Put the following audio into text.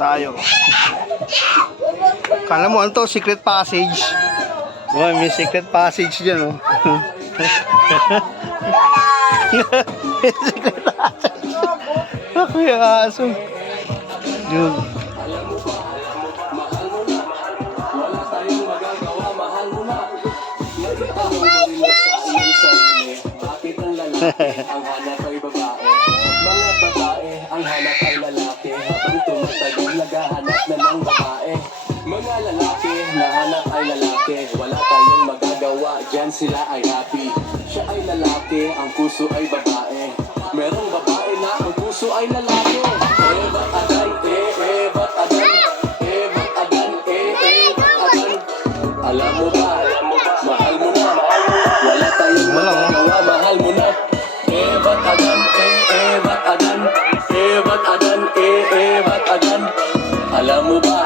tayo. Kala mo ano to? Secret passage. Oh, may secret passage dyan, oh. Secret passage. Ako yung aso. Yun. Ang hanap ay babae, mga babae, ang hanap ay lalaki. Habang tumatagal, naghahanap na ng babae. Mga lalaki, nahanap ay lalaki. Wala tayong magagawa, dyan sila ay happy. Siya ay lalaki, ang puso ay babae. Merong babae na ang puso ay lalaki. Ba't adan, ba't adan, ba't adan, ba't adan. Alam mo ba, mahal mo na. Wala tayong magagawa, mahal mo na. Ba't adan, ba't adan, ba't adan, ba't adan. Alam mo ba,